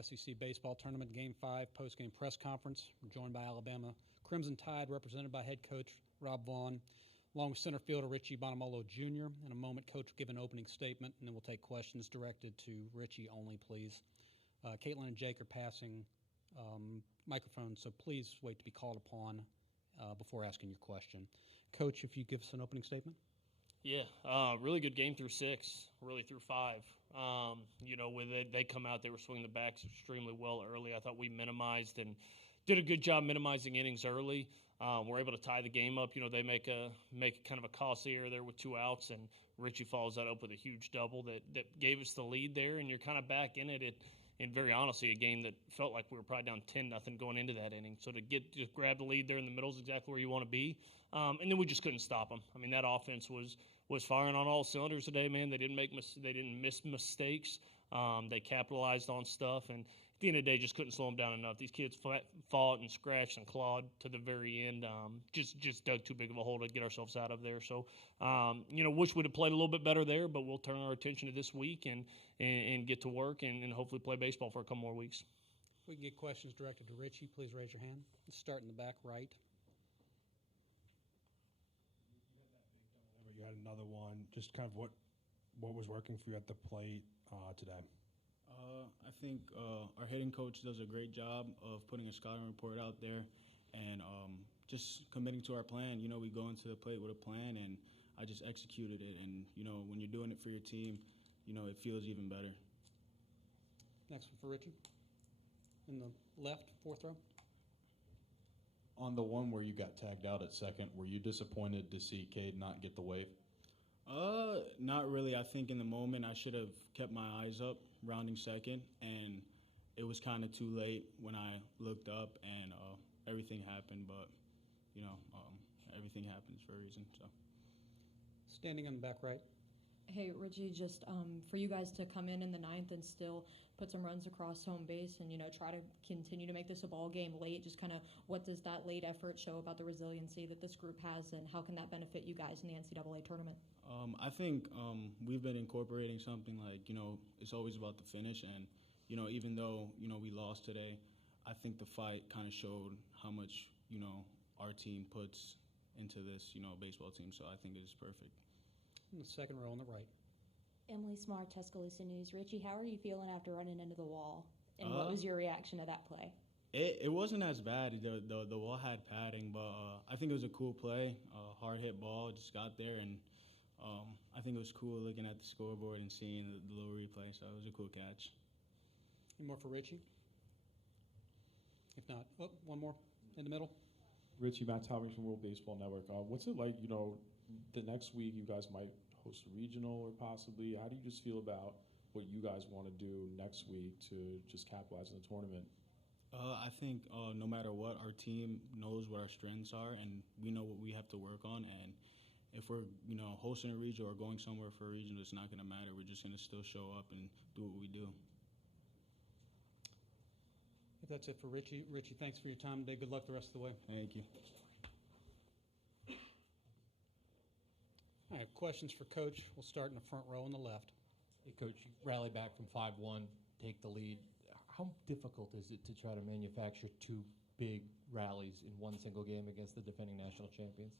SEC Baseball Tournament Game 5 post-game press conference. We're joined by Alabama Crimson Tide, represented by head coach Rob Vaughn, along with center fielder Richie Bonamolo Jr. In a moment, Coach will give an opening statement, and then we'll take questions directed to Richie only, please. Caitlin and Jake are passing microphones, so please wait to be called upon before asking your question. Coach, if you give us an opening statement. Yeah, really good game through 6, really through 5. When they come out, they were swinging the bats extremely well early. I thought we minimized and did a good job minimizing innings early. We're able to tie the game up. They make kind of a costly error there with 2 outs, and Richie follows that up with a huge double that gave us the lead there, and you're kind of back in it. And very honestly, a game that felt like we were probably down 10-0 going into that inning. So to grab the lead there in the middle is exactly where you want to be. And then we just couldn't stop them. I mean, that offense was firing on all cylinders today, man. They didn't miss mistakes. They capitalized on stuff, and at the end of the day, just couldn't slow them down enough. These kids fought and scratched and clawed to the very end. Just dug too big of a hole to get ourselves out of there. So, wish we'd have played a little bit better there, but we'll turn our attention to this week and get to work and hopefully play baseball for a couple more weeks. If we can get questions directed to Richie, please raise your hand. Let's start in the back right. You had another one. Just kind of what was working for you at the plate today? I think our hitting coach does a great job of putting a scouting report out there and just committing to our plan. We go into the plate with a plan, and I just executed it. And, when you're doing it for your team, it feels even better. Next one for Richie. In the left, fourth row. On the one where you got tagged out at second, were you disappointed to see Cade not get the wave? Not really. I think in the moment I should have kept my eyes up, rounding second, and it was kind of too late when I looked up and everything happened. But, everything happens for a reason. So, standing in the back right. Hey, Richie, just for you guys to come in the ninth and still put some runs across home base and, try to continue to make this a ball game late, just kind of what does that late effort show about the resiliency that this group has, and how can that benefit you guys in the NCAA tournament? I think we've been incorporating something like, it's always about the finish. And, even though, we lost today, I think the fight kind of showed how much, our team puts into this, baseball team. So I think it is perfect. In the second row on the right. Emily Smart, Tuscaloosa News. Richie, how are you feeling after running into the wall? And what was your reaction to that play? It wasn't as bad. The wall had padding, but I think it was a cool play. Hard hit ball, just got there, and I think it was cool looking at the scoreboard and seeing the little replay. So it was a cool catch. Any more for Richie? If not, one more in the middle. Richie, Matt Tommings from World Baseball Network. What's it like, the next week you guys might host a regional or possibly. How do you just feel about what you guys want to do next week to just capitalize on the tournament? I think no matter what, our team knows what our strengths are, and we know what we have to work on. And if we're, hosting a regional or going somewhere for a regional, it's not going to matter. We're just going to still show up and do what we do. If that's it for Richie. Richie, thanks for your time today. Good luck the rest of the way. Thank you. All right, questions for Coach. We'll start in the front row on the left. Hey, Coach, you rally back from 5-1, take the lead. How difficult is it to try to manufacture 2 big rallies in one single game against the defending national champions?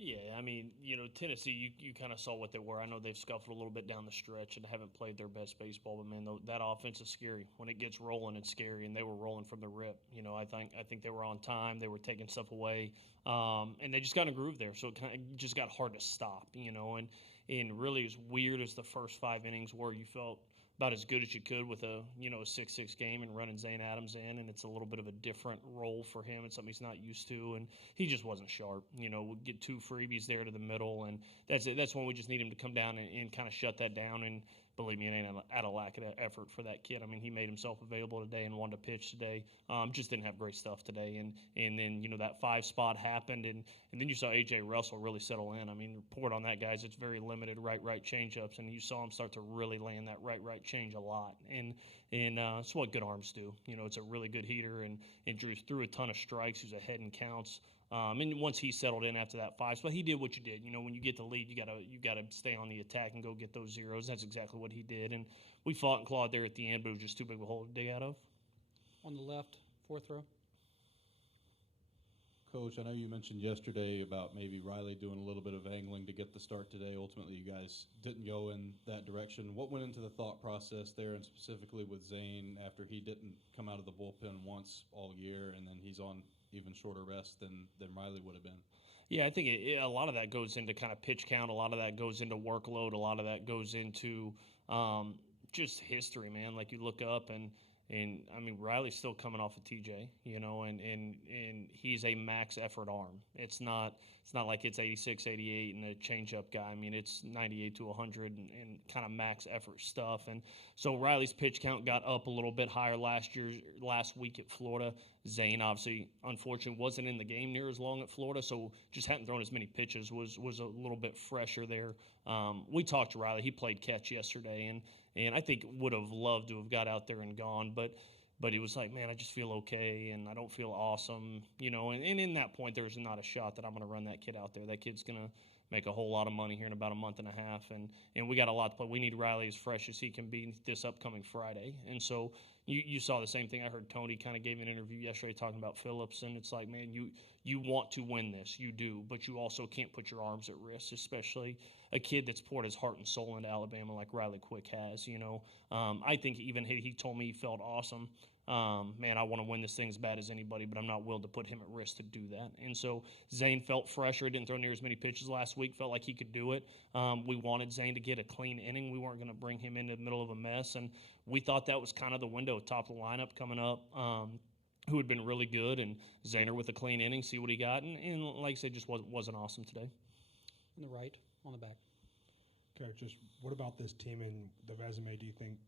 Yeah, I mean, Tennessee, you kind of saw what they were. I know they've scuffled a little bit down the stretch and haven't played their best baseball, but, man, that offense is scary. When it gets rolling, it's scary, and they were rolling from the rip. I think they were on time. They were taking stuff away, and they just got in a groove there, so it kind of just got hard to stop, and really as weird as the first 5 innings were, you felt about as good as you could with a 6-6 game and running Zane Adams in, and it's a little bit of a different role for him. It's something he's not used to, and he just wasn't sharp. We'll get 2 freebies there to the middle, and that's it. That's when we just need him to come down and kind of shut that down. And believe me, it ain't out of lack of effort for that kid. I mean, he made himself available today and wanted to pitch today. Just didn't have great stuff today, and then that 5 spot happened, and then you saw A.J. Russell really settle in. I mean, report on that, guys. It's very limited right change-ups, and you saw him start to really land that right change a lot, and it's what good arms do. It's a really good heater, and Drew threw a ton of strikes. He was ahead in counts. And once he settled in after that 5 spot, he did what you did. You know, when you get the lead, you gotta stay on the attack and go get those zeros. That's exactly what he did. And we fought and clawed there at the end, but it was just too big of a hole to dig out of. On the left, fourth row. Coach, I know you mentioned yesterday about maybe Riley doing a little bit of angling to get the start today. Ultimately, you guys didn't go in that direction. What went into the thought process there, and specifically with Zane after he didn't come out of the bullpen once all year, and then he's on even shorter rest than Riley would have been? Yeah, I think a lot of that goes into kind of pitch count. A lot of that goes into workload. A lot of that goes into just history, man. Like you look up and I mean, Riley's still coming off of TJ, you know, and he's a max effort arm. It's not like it's 86, 88 and a changeup guy. I mean, it's 98 to 100 and kind of max effort stuff. And so Riley's pitch count got up a little bit higher last week at Florida. Zane, obviously, unfortunately, wasn't in the game near as long at Florida, so just hadn't thrown as many pitches, was a little bit fresher there. We talked to Riley. He played catch yesterday, and I think would have loved to have got out there and gone, but he was like, man, I just feel okay, and I don't feel awesome, you know. And in that point, there's not a shot that I'm going to run that kid out there. That kid's going to make a whole lot of money here in about a month and a half, and we got a lot to play. We need Riley as fresh as he can be this upcoming Friday. And so you saw the same thing. I heard Tony kind of gave an interview yesterday talking about Phillips, and it's like, man, you want to win this, you do, but you also can't put your arms at risk, especially a kid that's poured his heart and soul into Alabama like Riley Quick has, you know. I think even he told me he felt awesome. Man, I want to win this thing as bad as anybody, but I'm not willing to put him at risk to do that. And so Zane felt fresher, didn't throw near as many pitches last week, felt like he could do it. We wanted Zane to get a clean inning. We weren't going to bring him into the middle of a mess, and we thought that was kind of the window, top of the lineup coming up, who had been really good, and Zaner with a clean inning, see what he got. And like I said, just wasn't awesome today. On the right, on the back. Coach, just what about this team and the resume? Do you think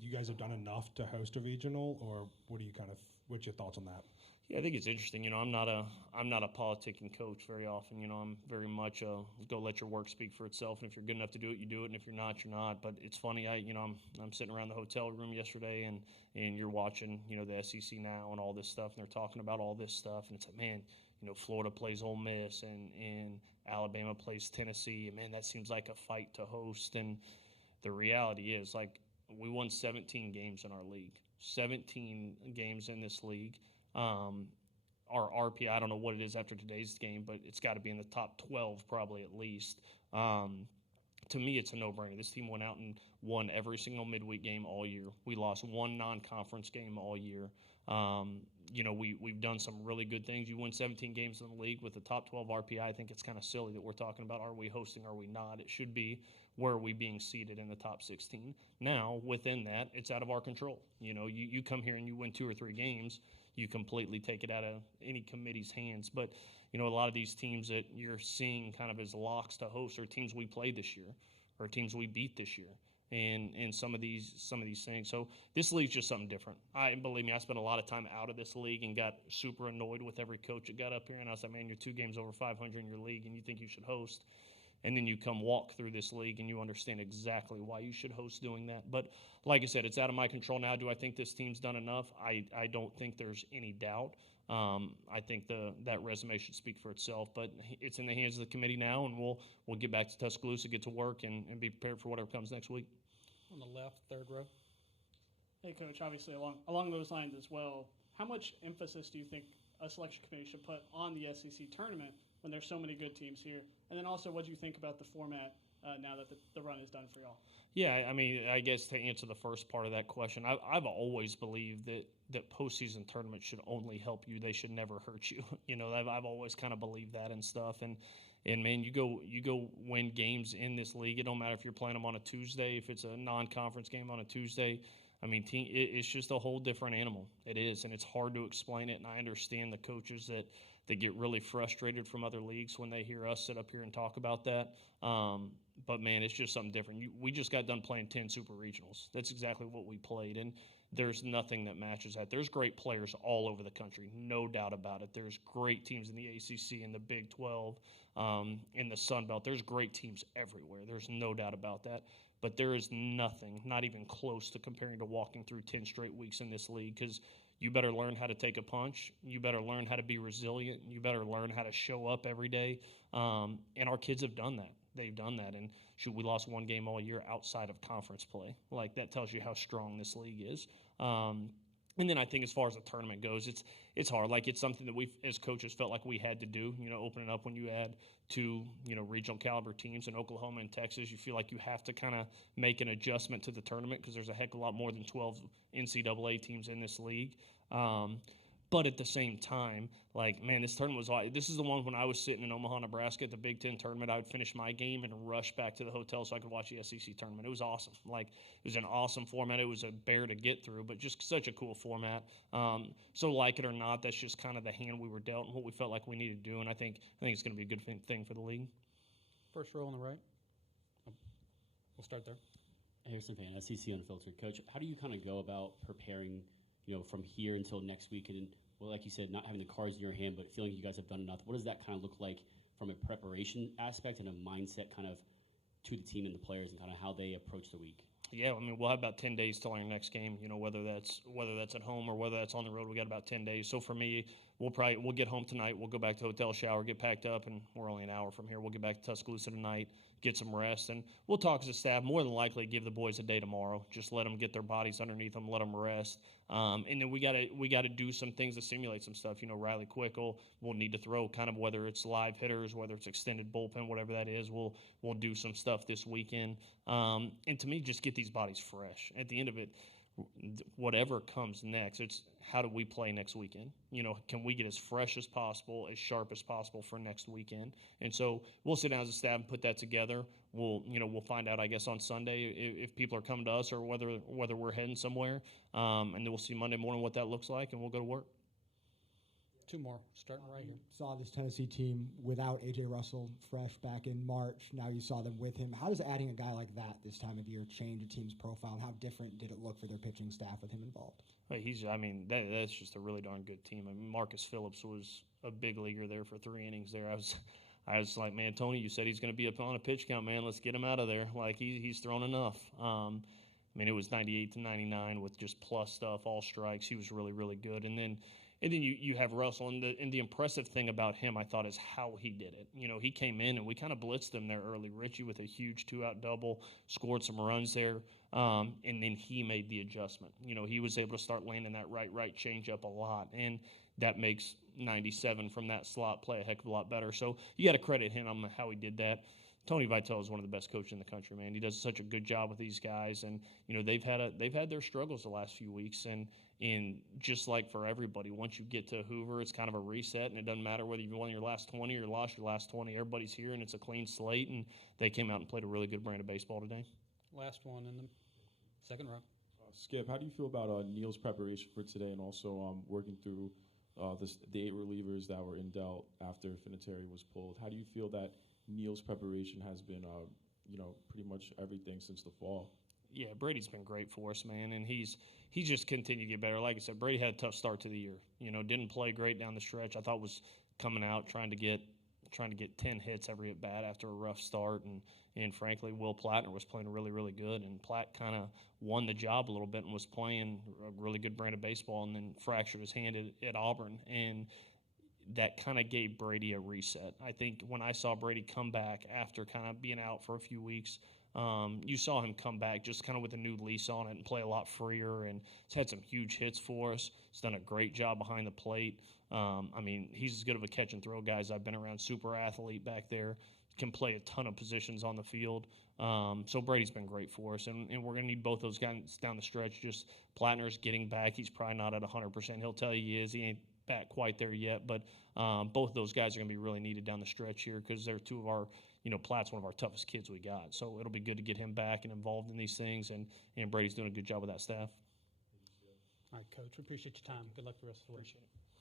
you guys have done enough to host a regional, or what's your thoughts on that? Yeah, I think it's interesting. You know, I'm not a politicking coach very often. You know, I'm very much go let your work speak for itself, and if you're good enough to do it, you do it, and if you're not, you're not. But it's funny. I'm sitting around the hotel room yesterday, and you're watching, you know, the SEC now and all this stuff, and they're talking about all this stuff, and it's like, man, you know, Florida plays Ole Miss and Alabama plays Tennessee, and man, that seems like a fight to host. And the reality is, like, we won 17 games in our league. 17 games in this league. Our RPI, I don't know what it is after today's game, but it's got to be in the top 12 probably at least. To me, it's a no-brainer. This team went out and won every single midweek game all year. We lost one non-conference game all year. You know, we've done some really good things. You win 17 games in the league with the top 12 RPI. I think it's kind of silly that we're talking about, are we hosting, are we not? It should be, where are we being seated in the top 16? Now, within that, it's out of our control. You know, you come here and you win 2 or 3 games, you completely take it out of any committee's hands. But, you know, a lot of these teams that you're seeing kind of as locks to host are teams we played this year or teams we beat this year. And some of these things. So this league's just something different. Believe me, I spent a lot of time out of this league and got super annoyed with every coach that got up here. And I was like, man, you're 2 games over 500 in your league, and you think you should host. And then you come walk through this league and you understand exactly why you should host doing that. But like I said, it's out of my control now. Do I think this team's done enough? I don't think there's any doubt. I think that resume should speak for itself, but it's in the hands of the committee now, and we'll get back to Tuscaloosa, get to work, and be prepared for whatever comes next week. On the left, third row. Hey, Coach, obviously along those lines as well, how much emphasis do you think a selection committee should put on the SEC tournament when there's so many good teams here? And then also, what do you think about the format now that the run is done for y'all? Yeah, I mean, I guess to answer the first part of that question, I've always believed that postseason tournaments should only help you. They should never hurt you. You know, I've always kind of believed that and stuff. And man, you go win games in this league. It don't matter if you're playing them on a Tuesday, if it's a non-conference game on a Tuesday. I mean, it's just a whole different animal. It is, and it's hard to explain it. And I understand the coaches that get really frustrated from other leagues when they hear us sit up here and talk about that. But, man, it's just something different. We just got done playing 10 super regionals. That's exactly what we played, and there's nothing that matches that. There's great players all over the country, no doubt about it. There's great teams in the ACC, in the Big 12, in the Sun Belt. There's great teams everywhere. There's no doubt about that. But there is nothing, not even close to comparing to walking through 10 straight weeks in this league, because you better learn how to take a punch. You better learn how to be resilient. You better learn how to show up every day. And our kids have done that. They've done that. And shoot, we lost one game all year outside of conference play. Like, that tells you how strong this league is. And then I think as far as the tournament goes, it's hard. Like, it's something that we as coaches felt like we had to do. Open it up when you add two regional caliber teams in Oklahoma and Texas. You feel like you have to kind of make an adjustment to the tournament because there's a heck of a lot more than 12 NCAA teams in this league. But at the same time, like, man, this tournament was – this is the one when I was sitting in Omaha, Nebraska at the Big Ten tournament. I would finish my game and rush back to the hotel so I could watch the SEC tournament. It was awesome. Like, it was an awesome format. It was a bear to get through, but just such a cool format. So like it or not, that's just kind of the hand we were dealt and what we felt like we needed to do, and I think it's going to be a good thing for the league. First row on the right. We'll start there. Harrison Fan, SEC Unfiltered. Coach, how do you kind of go about preparing, from here until next week? And, well, like you said, not having the cards in your hand, but feeling you guys have done enough. What does that kind of look like from a preparation aspect and a mindset kind of to the team and the players and kind of how they approach the week? Yeah, I mean, we'll have about 10 days till our next game. Whether that's at home or whether that's on the road, we got about 10 days. So for me, we'll get home tonight. We'll go back to the hotel, shower, get packed up, and we're only an hour from here. We'll get back to Tuscaloosa tonight, get some rest, and we'll talk as a staff. More than likely, give the boys a day tomorrow. Just let them get their bodies underneath them, let them rest, and then we got to do some things to simulate some stuff. Riley Quickle will need to throw kind of whether it's live hitters, whether it's extended bullpen, whatever that is. We'll do some stuff this weekend, and to me, just get these bodies fresh. At the end of it, whatever comes next, it's how do we play next weekend? Can we get as fresh as possible, as sharp as possible for next weekend? And so we'll sit down as a staff and put that together. We'll find out, I guess, on Sunday if people are coming to us or whether we're heading somewhere. And then we'll see Monday morning what that looks like, and we'll go to work. Two more, starting right here. Saw this Tennessee team without A.J. Russell fresh back in March. Now you saw them with him. How does adding a guy like that this time of year change a team's profile, and how different did it look for their pitching staff with him involved? That's just a really darn good team. Marcus Phillips was a big leaguer there for 3 innings there. I was like, man, Tony, you said he's going to be up on a pitch count, man. Let's get him out of there. Like, he's thrown enough. It was 98 to 99 with just plus stuff, all strikes. He was really, really good. And then you have Russell, and the impressive thing about him, I thought, is how he did it. He came in, and we kind of blitzed him there early. Richie with a huge 2-out double, scored some runs there, and then he made the adjustment. He was able to start landing that right changeup a lot, and that makes 97 from that slot play a heck of a lot better. So you got to credit him on how he did that. Tony Vitello is one of the best coaches in the country, man. He does such a good job with these guys, and they've had their struggles the last few weeks, and just like for everybody, once you get to Hoover, it's kind of a reset, and it doesn't matter whether you've won your last 20 or lost your last 20. Everybody's here, and it's a clean slate, and they came out and played a really good brand of baseball today. Last one in the second row. Skip, how do you feel about Neil's preparation for today, and also working through the 8 relievers that were in dealt after Finateri was pulled? How do you feel that Neil's preparation has been, pretty much everything since the fall? Yeah, Brady's been great for us, man, and he's just continued to get better. Like I said, Brady had a tough start to the year. Didn't play great down the stretch. I thought was coming out trying to get 10 hits every at bat after a rough start, and frankly, Will Plattner was playing really, really good, and Platt kind of won the job a little bit and was playing a really good brand of baseball, and then fractured his hand at Auburn, and that kind of gave Brady a reset. I think when I saw Brady come back after kind of being out for a few weeks, you saw him come back just kind of with a new lease on it and play a lot freer, and he's had some huge hits for us. He's done a great job behind the plate. He's as good of a catch and throw guy as I've been around. Super athlete back there, can play a ton of positions on the field. So Brady's been great for us, and we're going to need both those guys down the stretch. Just Plattner's getting back. He's probably not at 100%. He'll tell you he is. He ain't back quite there yet, but both of those guys are going to be really needed down the stretch here because they're two of our, Platt's one of our toughest kids we got. So it'll be good to get him back and involved in these things, and Brady's doing a good job with that staff. All right, Coach, we appreciate your time. Good luck the rest of the week. Appreciate it.